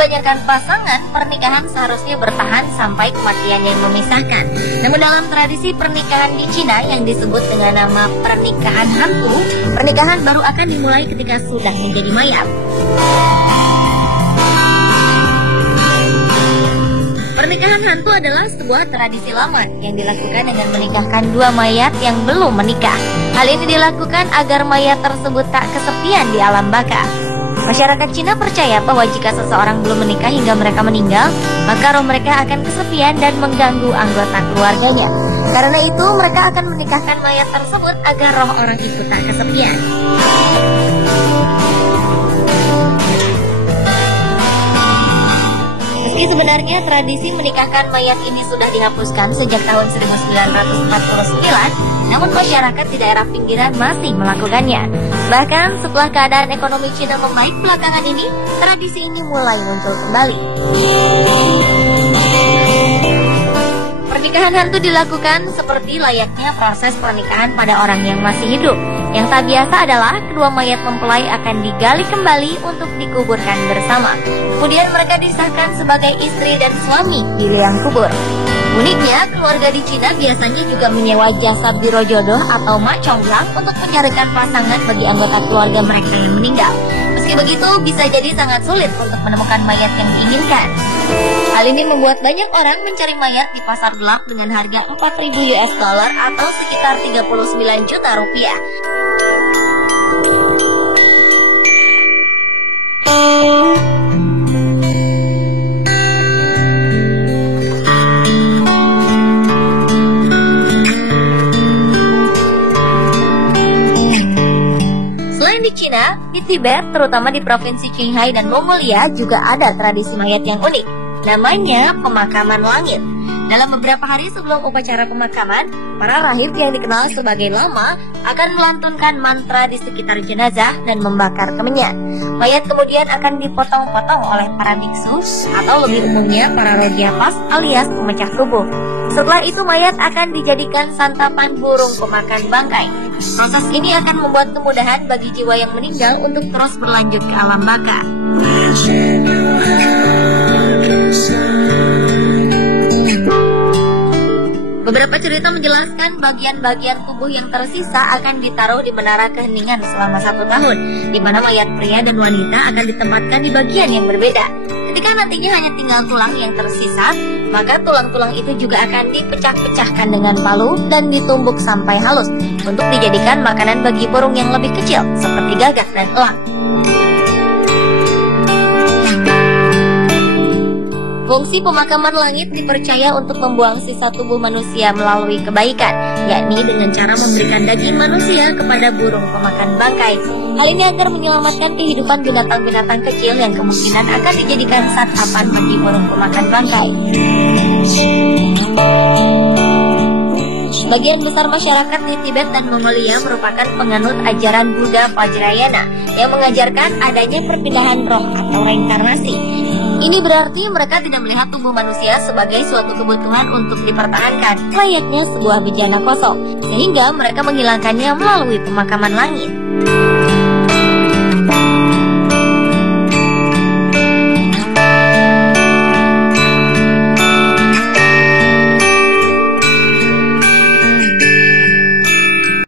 kebanyakan pasangan, pernikahan seharusnya bertahan sampai kematian yang memisahkan. Namun dalam tradisi pernikahan di Cina yang disebut dengan nama pernikahan hantu, pernikahan baru akan dimulai ketika sudah menjadi mayat. Pernikahan hantu adalah sebuah tradisi lama yang dilakukan dengan menikahkan dua mayat yang belum menikah. Hal ini dilakukan agar mayat tersebut tak kesepian di alam baka. Masyarakat Cina percaya bahwa jika seseorang belum menikah hingga mereka meninggal, maka roh mereka akan kesepian dan mengganggu anggota keluarganya. Karena itu, mereka akan menikahkan mayat tersebut agar roh orang itu tak kesepian. Meski sebenarnya tradisi menikahkan mayat ini sudah dihapuskan sejak tahun 1949, namun masyarakat di daerah pinggiran masih melakukannya. Bahkan setelah keadaan ekonomi Cina membaik belakangan ini, tradisi ini mulai muncul kembali. Pernikahan hantu dilakukan seperti layaknya proses pernikahan pada orang yang masih hidup. Yang tak biasa adalah kedua mayat mempelai akan digali kembali untuk dikuburkan bersama. Kemudian mereka disahkan sebagai istri dan suami di liang kubur. Uniknya, keluarga di Cina biasanya juga menyewa jasa biro jodoh atau mak comblang untuk mencarikan pasangan bagi anggota keluarga mereka yang meninggal. Meski begitu, bisa jadi sangat sulit untuk menemukan mayat yang diinginkan. Hal ini membuat banyak orang mencari mayat di pasar gelap dengan harga 4.000 US dollar atau sekitar 39 juta rupiah. Selain di Cina, di Tibet, terutama di provinsi Qinghai dan Mongolia juga ada tradisi mayat yang unik. Namanya pemakaman langit. Dalam beberapa hari sebelum upacara pemakaman, para rahib yang dikenal sebagai lama akan melantunkan mantra di sekitar jenazah dan membakar kemenyan. Mayat kemudian akan dipotong-potong oleh para biksu atau lebih umumnya para rogyapas alias pemecah tubuh. Setelah itu mayat akan dijadikan santapan burung pemakan bangkai. Proses ini akan membuat kemudahan bagi jiwa yang meninggal untuk terus berlanjut ke alam baka. Beberapa cerita menjelaskan bagian-bagian tubuh yang tersisa akan ditaruh di menara keheningan selama 1 tahun, di mana mayat pria dan wanita akan ditempatkan di bagian yang berbeda. Ketika nantinya hanya tinggal tulang yang tersisa, maka tulang-tulang itu juga akan dipecah-pecahkan dengan palu dan ditumbuk sampai halus untuk dijadikan makanan bagi burung yang lebih kecil seperti gagak dan elang. Fungsi pemakaman langit dipercaya untuk membuang sisa tubuh manusia melalui kebaikan, yakni dengan cara memberikan daging manusia kepada burung pemakan bangkai. Hal ini agar menyelamatkan kehidupan binatang-binatang kecil yang kemungkinan akan dijadikan santapan bagi burung pemakan bangkai. Sebagian besar masyarakat di Tibet dan Mongolia merupakan penganut ajaran Buddha Vajrayana yang mengajarkan adanya perpindahan roh atau reinkarnasi. Ini berarti mereka tidak melihat tubuh manusia sebagai suatu kebutuhan untuk dipertahankan, layaknya sebuah bejana kosong, sehingga mereka menghilangkannya melalui pemakaman langit.